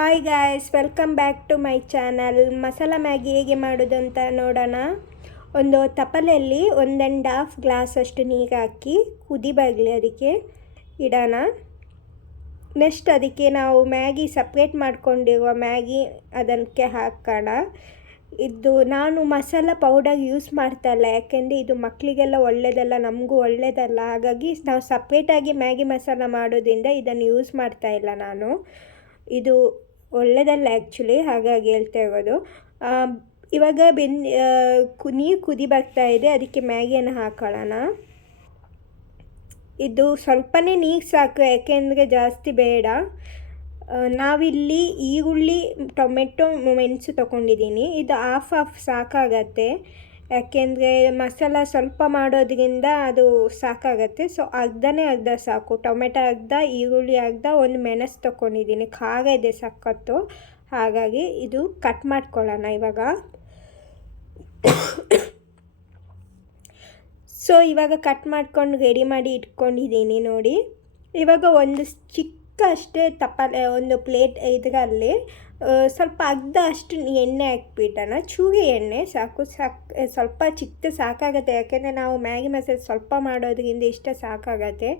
Hi guys, welcome back to my channel. Masala Maggi ಹೇಗೆ ಮಾಡೋದು ಅಂತ ನೋಡೋಣ. ಒಂದು ತಪ್ಪಲೆಯಲ್ಲಿ 1.5 ಗ್ಲಾಸ್ ಅಷ್ಟು ನೀರು ಹಾಕಿ ಕುದಿ ಬರಲಿ ಅದಕ್ಕೆ ಇಡೋಣ. ನೆಕ್ಸ್ಟ್ ಅದಕ್ಕೆ ನಾವು ಮ್ಯಾಗಿ ಸಪ್ರೇಟ್ ಮಾಡ್ಕೊಂಡಿರುವ ಮ್ಯಾಗಿ ಅದಕ್ಕೆ ಹಾಕೋಣ. ಇದು ನಾನು ಮಸಾಲ ಪೌಡರ್ ಯೂಸ್ ಮಾಡ್ತಾಯಿಲ್ಲ, ಯಾಕೆಂದರೆ ಇದು ಮಕ್ಕಳಿಗೆಲ್ಲ ಒಳ್ಳೆಯದಲ್ಲ, ನಮಗೂ ಒಳ್ಳೆಯದಲ್ಲ. ಹಾಗಾಗಿ ನಾವು ಸಪ್ರೇಟಾಗಿ ಮ್ಯಾಗಿ ಮಸಾಲ ಮಾಡೋದ್ರಿಂದ ಇದನ್ನು ಯೂಸ್ ಮಾಡ್ತಾಯಿಲ್ಲ ನಾನು. ಇದು ಒಳ್ಳೆಯದಲ್ಲ ಆ್ಯಕ್ಚುಲಿ, ಹಾಗಾಗಿ ಹೇಳ್ತಾ ಇರೋದು. ಇವಾಗ ನೀರು ಕುದಿ ಬರ್ತಾ ಇದೆ, ಅದಕ್ಕೆ ಮ್ಯಾಗಿಯನ್ನು ಹಾಕೊಳ್ಳೋಣ. ಇದು ಸ್ವಲ್ಪನೇ ನೀರು ಸಾಕು, ಯಾಕೆಂದರೆ ಜಾಸ್ತಿ ಬೇಡ. ನಾವಿಲ್ಲಿ ಈರುಳ್ಳಿ, ಟೊಮೆಟೊ, ಮೆಣಸು ತೊಗೊಂಡಿದ್ದೀನಿ. ಇದು ಹಾಫ್ ಸಾಕಾಗತ್ತೆ, ಯಾಕೆಂದರೆ ಮಸಾಲ ಸ್ವಲ್ಪ ಮಾಡೋದ್ರಿಂದ ಅದು ಸಾಕಾಗತ್ತೆ. ಸೊ ಅರ್ಧ ಸಾಕು. ಟೊಮೆಟೊ ಅರ್ಧ, ಈರುಳ್ಳಿ ಅರ್ಧ, ಒಂದು ಮೆಣಸು ತೊಗೊಂಡಿದ್ದೀನಿ. ಖಾರ ಇದೆ ಸಖತ್ತು, ಹಾಗಾಗಿ ಇದು ಕಟ್ ಮಾಡ್ಕೊಳ್ಳೋಣ ಇವಾಗ. ಸೊ ಇವಾಗ ಕಟ್ ಮಾಡ್ಕೊಂಡು ರೆಡಿ ಮಾಡಿ ಇಟ್ಕೊಂಡಿದ್ದೀನಿ ನೋಡಿ. ಇವಾಗ ಒಂದು ಚಿಕ್ಕ ಅಷ್ಟೇ ಒಂದು ಪ್ಲೇಟ್ ಇದರಲ್ಲಿ ಸ್ವಲ್ಪ ಅರ್ಧ ಅಷ್ಟು ಎಣ್ಣೆ ಹಾಕ್ಬಿಟ್ಟೋಣ. ಚೂರಿ ಎಣ್ಣೆ ಸಾಕು, ಸ್ವಲ್ಪ ಚಿಕ್ಕ ಸಾಕಾಗತ್ತೆ, ಯಾಕೆಂದರೆ ನಾವು ಮ್ಯಾಗಿ ಮಸಾಲೆ ಸ್ವಲ್ಪ ಮಾಡೋದ್ರಿಂದ ಇಷ್ಟ ಸಾಕಾಗತ್ತೆ.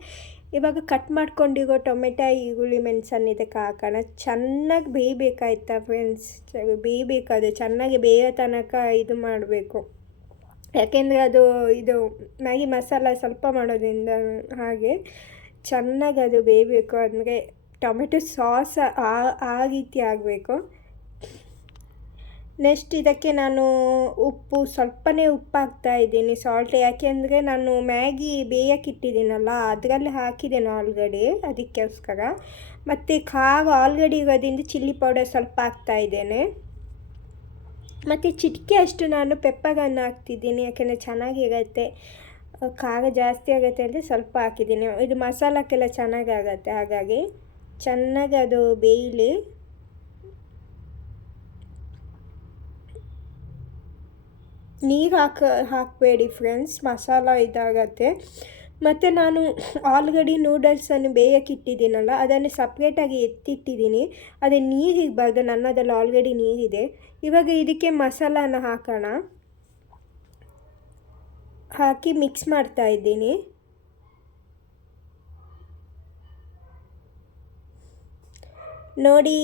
ಇವಾಗ ಕಟ್ ಮಾಡ್ಕೊಂಡಿರೋ ಟೊಮೆಟೊ, ಈರುಳ್ಳಿ, ಮೆಣಸನ್ನು ಇದಕ್ಕೆ ಹಾಕೋಣ. ಚೆನ್ನಾಗಿ ಬೇಯಬೇಕಾಯ್ತಾ ಫ್ರೆಂಡ್ಸ್, ಬೇಯಬೇಕು. ಅದು ಚೆನ್ನಾಗಿ ಬೇಯೋ ತನಕ ಇದು ಮಾಡಬೇಕು, ಯಾಕೆಂದರೆ ಇದು ಮ್ಯಾಗಿ ಮಸಾಲ ಸ್ವಲ್ಪ ಮಾಡೋದ್ರಿಂದ ಹಾಗೆ ಚೆನ್ನಾಗಿ ಅದು ಬೇಯಬೇಕು. ಅಂದರೆ ಟೊಮೆಟೊ ಸಾಸ್ ಆ ರೀತಿ ಆಗಬೇಕು. ನೆಕ್ಸ್ಟ್ ಇದಕ್ಕೆ ನಾನು ಸ್ವಲ್ಪನೇ ಉಪ್ಪು ಹಾಕ್ತಾಯಿದ್ದೀನಿ, ಸಾಲ್ಟ್. ಯಾಕೆಂದರೆ ನಾನು ಮ್ಯಾಗಿ ಬೇಯಕ್ಕಿಟ್ಟಿದ್ದೀನಲ್ಲ, ಅದರಲ್ಲಿ ಹಾಕಿದ್ದೇನೆ ಆಲ್ರೆಡಿ, ಅದಕ್ಕೋಸ್ಕರ. ಮತ್ತು ಖಾರ ಆಲ್ರೆಡಿ ಇರೋದ್ರಿಂದ ಚಿಲ್ಲಿ ಪೌಡರ್ ಸ್ವಲ್ಪ ಹಾಕ್ತಾಯಿದ್ದೇನೆ. ಮತ್ತು ಚಿಟಿಕೆ ಅಷ್ಟು ನಾನು ಪೆಪ್ಪರನ್ನು ಹಾಕ್ತಿದ್ದೀನಿ, ಯಾಕೆಂದರೆ ಚೆನ್ನಾಗಿರುತ್ತೆ. ಖಾರ ಜಾಸ್ತಿ ಆಗುತ್ತೆ ಅಂದರೆ ಸ್ವಲ್ಪ ಹಾಕಿದ್ದೀನಿ. ಇದು ಮಸಾಲಕ್ಕೆಲ್ಲ ಚೆನ್ನಾಗಿ ಆಗುತ್ತೆ, ಹಾಗಾಗಿ ಚೆನ್ನಾಗಿ ಅದು ಬೇಯಲಿ. ನೀರು ಹಾಕಬೇಡಿ ಫ್ರೆಂಡ್ಸ್, ಮಸಾಲ ಇದಾಗತ್ತೆ. ಮತ್ತು ನಾನು ಆಲ್ರೆಡಿ ನೂಡಲ್ಸನ್ನು ಬೇಯಕ್ಕಿಟ್ಟಿದ್ದೀನಲ್ಲ, ಅದನ್ನು ಸಪ್ರೇಟಾಗಿ ಎತ್ತಿಟ್ಟಿದ್ದೀನಿ. ಅದೇ ನೀರಿರಬಾರ್ದು, ನನ್ನದಲ್ಲಿ ಆಲ್ರೆಡಿ ನೀರಿದೆ. ಇವಾಗ ಇದಕ್ಕೆ ಮಸಾಲಾನ ಹಾಕೋಣ. ಹಾಕಿ ಮಿಕ್ಸ್ ಮಾಡ್ತಾಯಿದ್ದೀನಿ. ನೋಡಿ,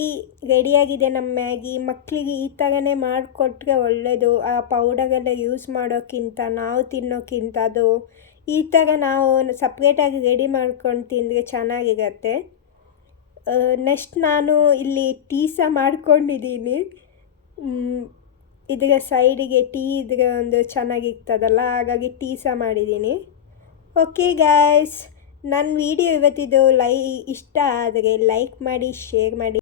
ರೆಡಿಯಾಗಿದೆ ನಮ್ಮ ಮ್ಯಾಗಿ. ಮಕ್ಕಳಿಗೆ ಈ ಥರನೇ ಮಾಡಿಕೊಟ್ರೆ ಒಳ್ಳೆಯದು. ಆ ಪೌಡರೆಲ್ಲ ಯೂಸ್ ಮಾಡೋಕ್ಕಿಂತ, ನಾವು ತಿನ್ನೋಕ್ಕಿಂತ ಅದು ಈ ಥರ ನಾವು ಸಪ್ರೇಟಾಗಿ ರೆಡಿ ಮಾಡ್ಕೊಂಡು ತಿಂದರೆ ಚೆನ್ನಾಗಿರುತ್ತೆ. ನೆಕ್ಸ್ಟ್ ನಾನು ಇಲ್ಲಿ ಟೀ ಸಹ ಮಾಡ್ಕೊಂಡಿದ್ದೀನಿ. ಇದರ ಸೈಡಿಗೆ ಟೀ ಇದ್ರೆ ಒಂದು ಚೆನ್ನಾಗಿರ್ತದಲ್ಲ, ಹಾಗಾಗಿ ಟೀ ಸಹ ಮಾಡಿದ್ದೀನಿ. ಓಕೆ ಗಾಯ್ಸ್, ನನ್ನ ವಿಡಿಯೋ ಇವತ್ತಿದು ಇಷ್ಟ ಆದರೆ ಲೈಕ್ ಮಾಡಿ, ಶೇರ್ ಮಾಡಿ.